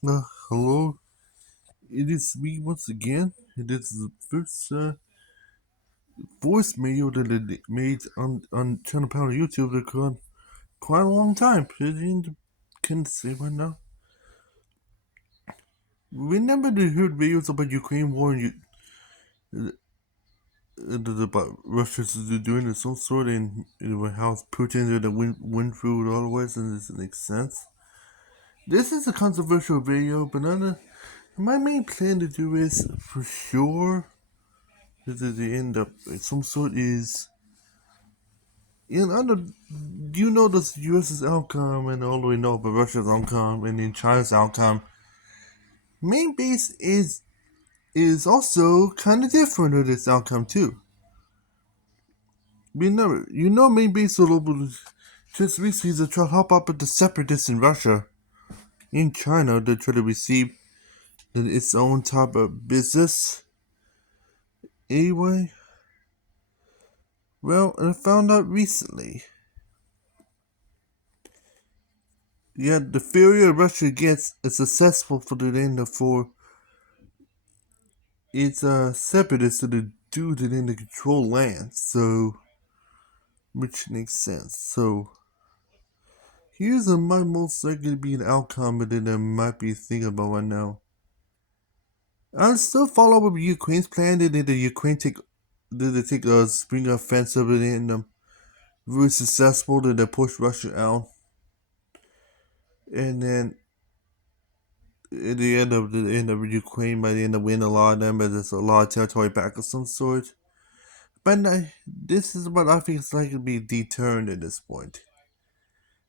Hello, it is me once again. It is the first voicemail that I made on Channel Power YouTube that got quite a long time. Can say right now. Remember the heard videos about Ukraine war and about Russia's doing some sort in how Putin did the win through it otherwise, and this makes sense. This is a controversial video, but my main plan to do is for sure. This is the end up some sort is in under you know the US's outcome and all we know about Russia's outcome and then China's outcome. Main base is also kinda different with its outcome too. Remember, main base will just recently to try to help out with the separatists in Russia in China to try to receive its own type of business. Anyway, well, I found out recently. Yeah, the failure Russia gets is successful for the end for its separatists to do it in the controlled land, so which makes sense. So here's a might most likely be an outcome that I might be thinking about right now. I'll still follow up with Ukraine's plan that the Ukraine take a spring offensive and very successful that they push Russia out, and then at the end of Ukraine by the end of winning a lot of them, but there's a lot of territory back of some sort. But this is what I think is likely to be deterrent at this point.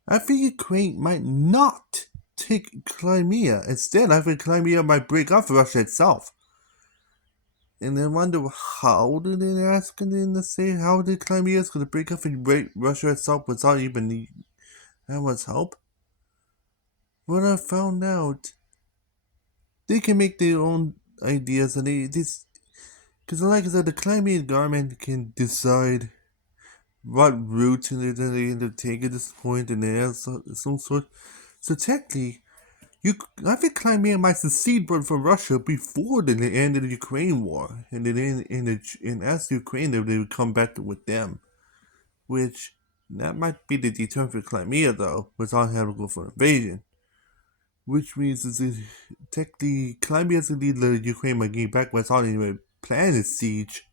I think Ukraine might not take Crimea. Instead, I think Crimea might break off Russia itself. And I wonder how did they ask them to say how did Crimea is going to break off and break Russia itself without even needing anyone's help? When I found out they can make their own ideas and because like I said, the Crimean government can decide what route they're going to take at this point, and they have some sort. So technically, I think Crimea might secede from Russia before the end of the Ukraine war, and then and as Ukraine, they would come back with them, which that might be the deterrent for Crimea though, without having to go for invasion. Which means that technically Crimea has to lead the Ukraine by getting back without even planning a siege,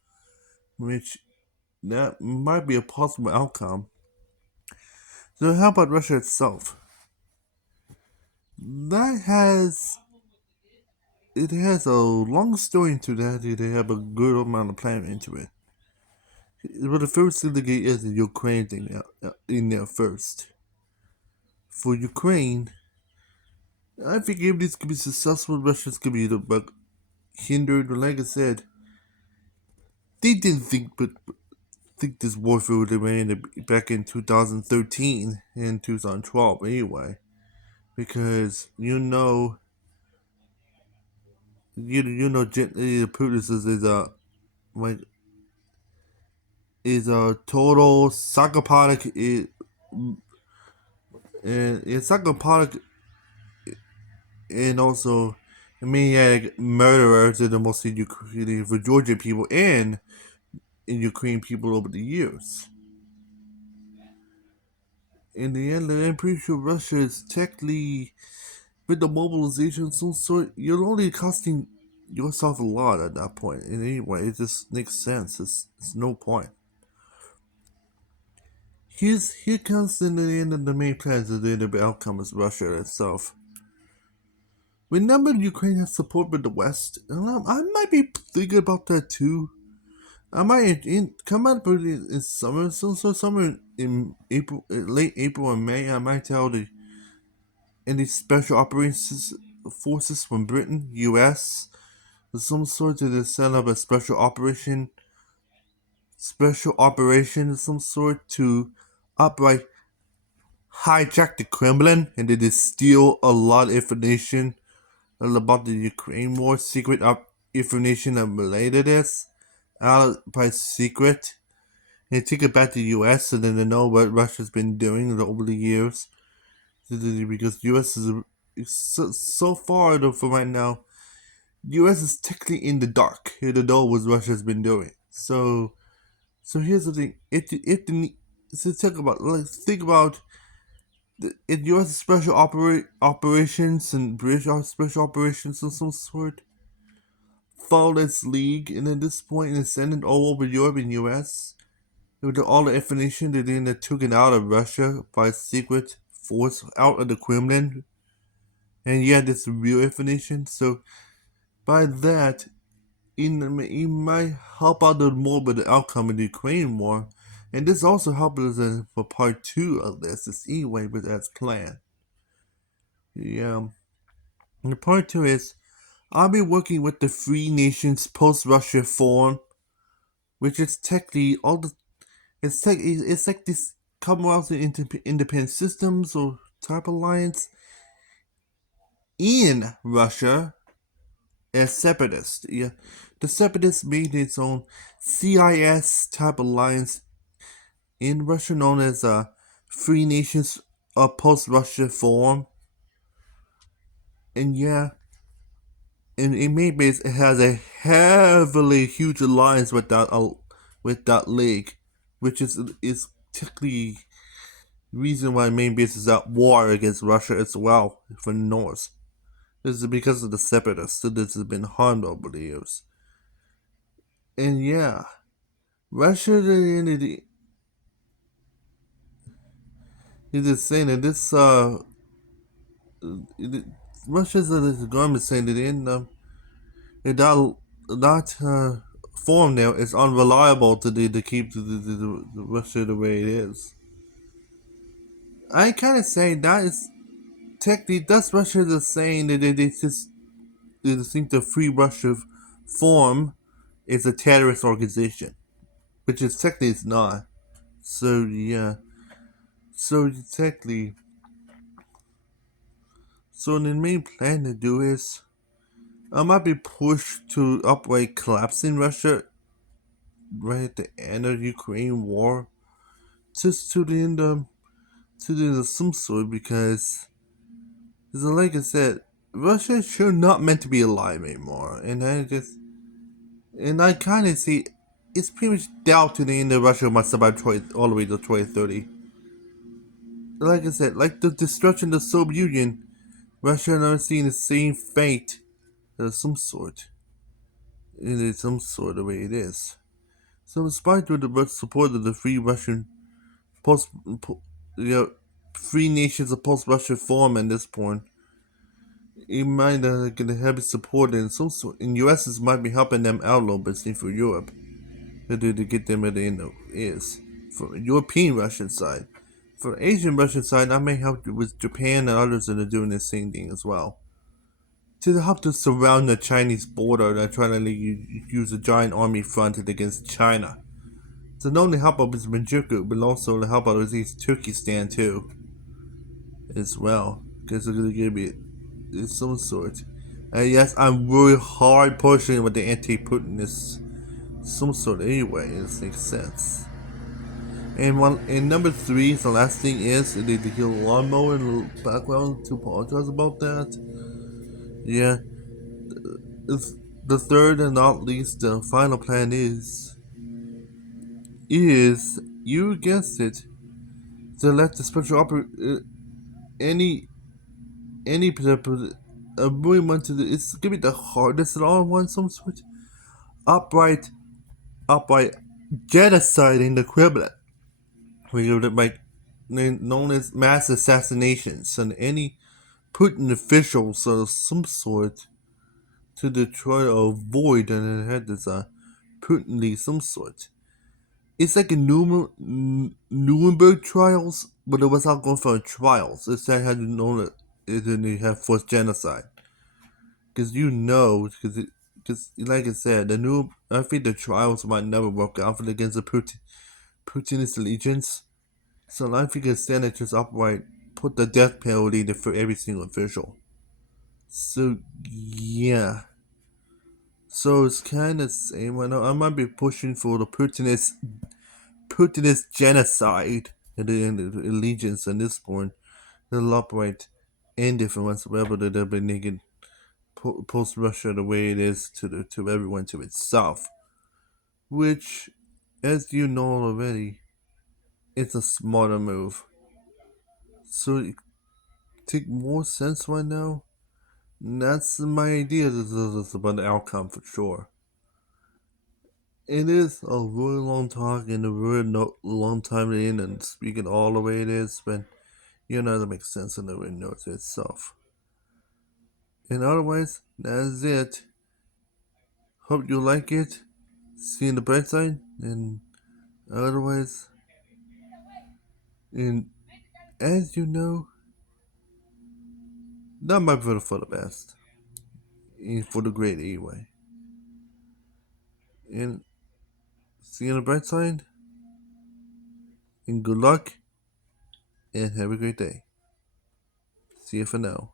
which that might be a possible outcome. So how about Russia itself? That has it has a long story into that. They have a good amount of planning into it. But the first thing to get is the Ukraine thing in there first. For Ukraine, I think if this could be successful, Russia's could be but hindered. Like I said, they didn't think this warfare would end back in 2013 and 2012 anyway, because Putin like is a total psychopathic and it's psychopathic and also a maniac murderer to the mostly Ukrainian for Georgian people and in Ukraine people over the years. In the end, I'm pretty sure Russia is technically with the mobilization of some sort. You're only costing yourself a lot at that point. And anyway, it just makes sense. It's no point. Here comes in the end of the main plans of the outcome is Russia itself. Remember, Ukraine has support with the West, and I might be thinking about that too. I might come out with it in summer, so summer in April, late April and May. I might tell any special operations forces from Britain, U.S., with some sort to set up a special operation of some sort to upright hijack the Kremlin and then steal a lot of information about the Ukraine war, secret information that related this out by secret, and take it back to the U.S. so then they know what Russia's been doing over the years. Because U.S. is so far though for right now, U.S. is technically in the dark. You don't know what Russia's been doing. So here's the thing: if the so think about if U.S. operations and British special operations of some sort followed its league, and at this point, and sent it all over Europe and U.S. with all the information that they took it out of Russia by secret force out of the Kremlin, and yet it's real information. So by that, it might help out the more with the outcome of the Ukraine war, and this also helps us for part two of this. It's anyway, but as planned. Yeah. And the part two is I'll be working with the Free Nations Post-Russia Forum, which is technically all the it's like this Commonwealth of Independent Systems or type alliance in Russia as separatist. Yeah, the separatists made its own CIS type alliance in Russia known as Free Nations Post-Russia Forum, and yeah, and in main base it has a heavily huge alliance with that league, which is technically reason why main base is at war against Russia as well for the North. This is because of the separatists. So this has been harmed over the years. And yeah, Russia is just saying that this it, Russia's government saying that that form now is unreliable to keep the Russia the way it is. I kind of say that is technically that's Russia is saying that they think the Free Russia form is a terrorist organization, which is technically it's not. So yeah, so technically, so the main plan to do is I might be pushed to outright collapsing Russia right at the end of the Ukraine war, just to the end of some sort because, like I said, Russia should not meant to be alive anymore, and I kind of see it's pretty much doubt to the end of Russia might survive all the way to 2030. Like I said, like the destruction of the Soviet Union, Russia now seeing the same fate of some sort. It is some sort of way it is. So, despite the support of the Free Russian post, you know, Free Nations of Post-Russian Forum at this point, it might get a heavy support in some sort. In U.S. might be helping them out a little bit, see for Europe, to get them at the end of is for European Russian side. For Asian Russian side, I may help with Japan and others that are doing the same thing as well. To help to surround the Chinese border, they're trying to use a giant army front against China. So not only help out with Manchukuo, but also to help out with East Turkestan too, as well. Because it's gonna give me some sort. And yes, I'm really hard pushing with the anti-Putinist some sort anyway. It makes sense. And number three, the last thing is they hear a lawnmower in the background to apologize about that. Yeah, it's the third and not least, the final plan is you guessed it to let the special any movement to the it's give me the hardest and all one some sort upright upright genocide in the equivalent. We would like known as mass assassinations and any Putin officials of some sort to try to avoid and it had this Putin some sort. It's like a Nuremberg trials, but it was not going for trials. Instead, had known it didn't have forced genocide because because like I said, I think the trials might never work out for against the Putinist allegiance. So I think the Senate just upright put the death penalty for every single official. So yeah. So it's kind of same. I might be pushing for the Putinist genocide and the allegiance at this point. They'll operate. indifferent whatsoever that they've been making post Russia the way it is to everyone to itself, which, as you know already, it's a smarter move. So it take more sense right now. That's my idea. This is about the outcome for sure. It is a really long talk and a really long time in and speaking all the way it is, but that makes sense in the note itself. And otherwise, that's it. Hope you like it. See you in the bright side. And otherwise, and as you know, not my brother for the best. And for the great anyway. And see you on the bright side. And good luck. And have a great day. See you for now.